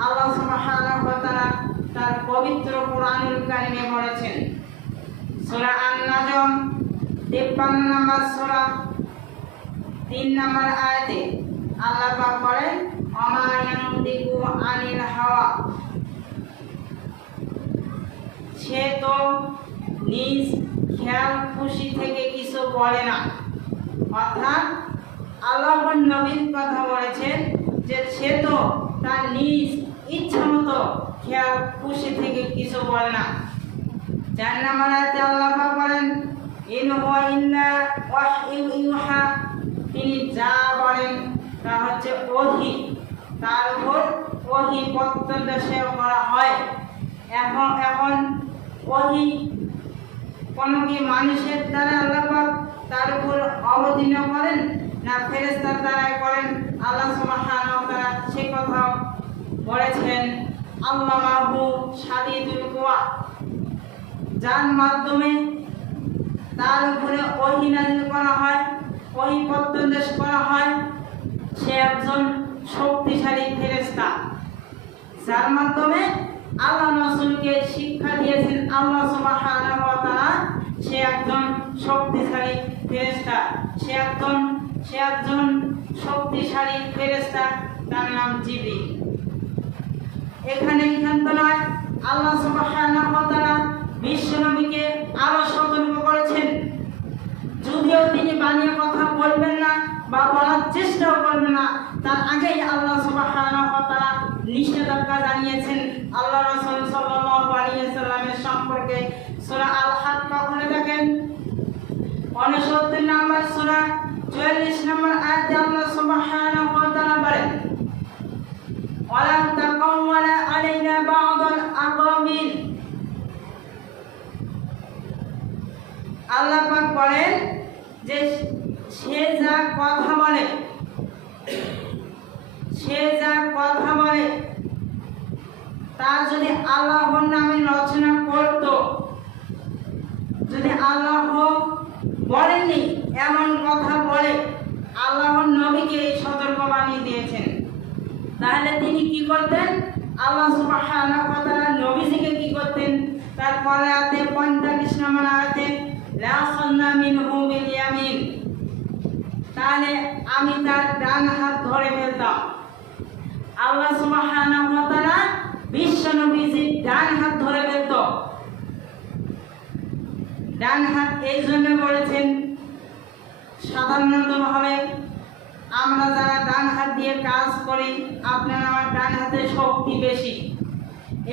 আল্লাহ সুবহানাহু ওয়া তাআলা তার পবিত্র কোরআনুল কারীমে বলেছেন। সূরা আন-নাজম 53 নম্বর সূরা 3 নম্বর আয়াতে আল্লাহ পাক বলেন, আমা ইয়ানতিকু আনিল হাওয়া, সে তো নিজ খেয়াল খুশি থেকে কিছু বলে না। অর্থাৎ আল্লাহর নবীর কথা বলেছেন যে সে তো তার নিজ ইচ্ছা মতো খেয়াল খুশি থেকে কিছু বলে না। 4 নম্বর আয়াতে আল্লাহ পাক বলেন, ইন হুয়া ইল্লা ওয়াহয়ুন ইউহা, তিনি যা বলেন তা হচ্ছে ওহী, তার উপর ওহী প্রত্যক্ষ করা হয়। এখন ওহী কোন কি মানুষের দ্বারা আল্লাহ পাক তার উপর অবতীর্ণ করেন না ফেরেশতার দ্বারা করেন? আল্লাহ সুবহানাহু ওয়া তাআলা সে কথা বলেছেন, আল্লামাহু শাদীদুল কুওয়া, যার মাধ্যমে তার উপরে ওহী নাযিল করা হয়, ওহী প্রত্যক্ষ করা হয়। সে একজন শক্তিশালী ফেরেশতা, যার মাধ্যমে আল্লাহ রাসূলকে শিক্ষা দিয়েছেন আল্লাহ সুবহানাহু ওয়া তাআলা। সে একজন শক্তিশালী ফেরেশতা, সে একজন শক্তিশালী ফেরেশতা, তার নাম জিবরিল। এখানে ক্ষান্ত নয়, আল্লাহ সুবহানাহু ওয়া তাআলা বিশ্বনবীকে আরো সতর্ক করেছেন। যদিও তিনি বানিয়ে কথা বলবেন না বা বলার চেষ্টাও করবেন না, তার আগেই আল্লাহ সুবহানাহু ওয়া তাআলা নিষেধাজ্ঞা জানিয়েছেন আল্লাহ রাসূল সাল্লাল্লাহু আলাইহি ওয়াসাল্লামের সম্পর্কে। সূরা আল-হাক্কা খুলে দেখেন, 69 নম্বর সূরা 44 নম্বর আয়াতে আল্লাহ সুবহানাহু ওয়া তাআলা বলেন, ওয়ালা তাকাওয়ালা আলাইনা বা'দাল আকাবিল। আল্লাহ পাক বলেন যে সে যা কথা বলে তা যদি আল্লাহর নামে রচনা করত, যদি আল্লাহ বলেননি এমন কথা বলে, আল্লাহর নবীকে সতর্ক বানিয়ে দিয়েছেন, তাহলে তিনি কি করতেন? আল্লাহ সুবহানাহু ওয়া তাআলা নবীজিকে কি করতেন? তারপরে আয়াতে 45 নম্বর আয়াতে লা সান্না মিনহু বিল ইয়ামিন, তাহলে আমি তার ডান হাত ধরে ফেলতাম। আল্লাহ সুবহানাহু ওয়া তাআলা বিশ্ব নবীজির ডান হাত ধরে ফেলত। ডান হাত এই জন্য বলেছেন, সাধারণতভাবে আমরা যারা ডান হাত দিয়ে কাজ করি, আপনার আমার ডান হাতে শক্তি বেশি,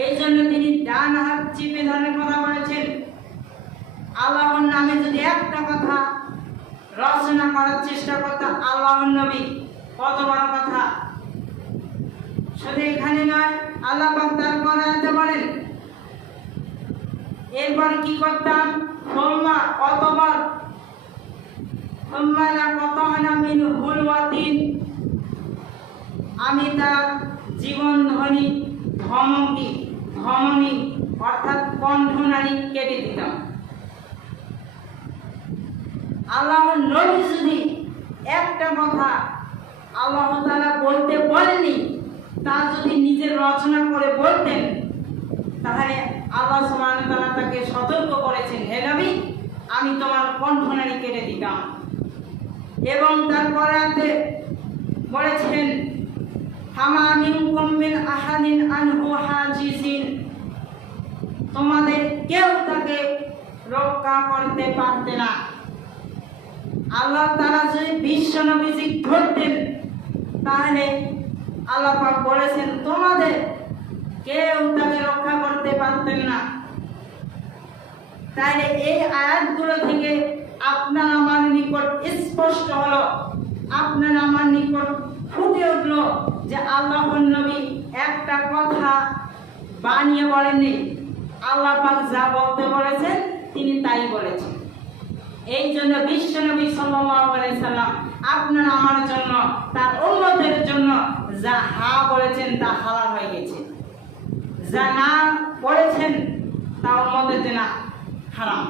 এই জন্য তিনি ডান হাত চিপে ধরে কথা বলেছেন। আল্লাহর নামে যদি একটা কথা রচনা করার চেষ্টা করত আল্লাহর নবী, কত বড় কথা! শুধু এখানে নয়, আল্লাহ পাক তারপরে আয়াতে বলেন, এরপর কি করতাম? আমি তার জীবন ধমনী অর্থাৎ কণ্ঠনালী কেটে দিতাম। আল্লাহর নবী যদি একটা কথা আল্লাহ তাআলা বলতে বলেননি, তা যদি নিজের রচনা করে বলতেন, তাহলে আল্লাহ সুবহানাহু ওয়া তাআলা তাকে সতর্ক করেছেন, হে নবী, আমি তোমার কণ্ঠনালী কেটে দিতাম। এবং তারপরে বলেছেন, হামা মিনকুম মিন আহাদিন আনহু হাজিজিন, তোমাদের কেউ তাকে রক্ষা করতে পারবে না। আল্লাহ তাআলা যদি বিশ্ব নবীজি ধরতেন, তাহলে আল্লাহ পাক বলেছেন তোমাদের কেউ তাকে রক্ষা করতে পারতেন না। তাহলে এই আয়াতগুলো থেকে আপনার আমার নিকট স্পষ্ট হলো, আপনার আমার নিকট ফুটে উঠলো যে আল্লাহর নবী একটা কথা বানিয়ে বলেননি, আল্লাহ পাক যা বলতে বলেছেন তিনি তাই বলেছেন। এই জন্য বিশ্ব নবী সাল্লাল্লাহু আলাইহি সাল্লাম আপনার আমার জন্য, তার উম্মতের জন্য যা হা বলেছেন তা হালাল হয়ে গেছে, যা না বলেছেন তা উম্মতের জন্য হারাম।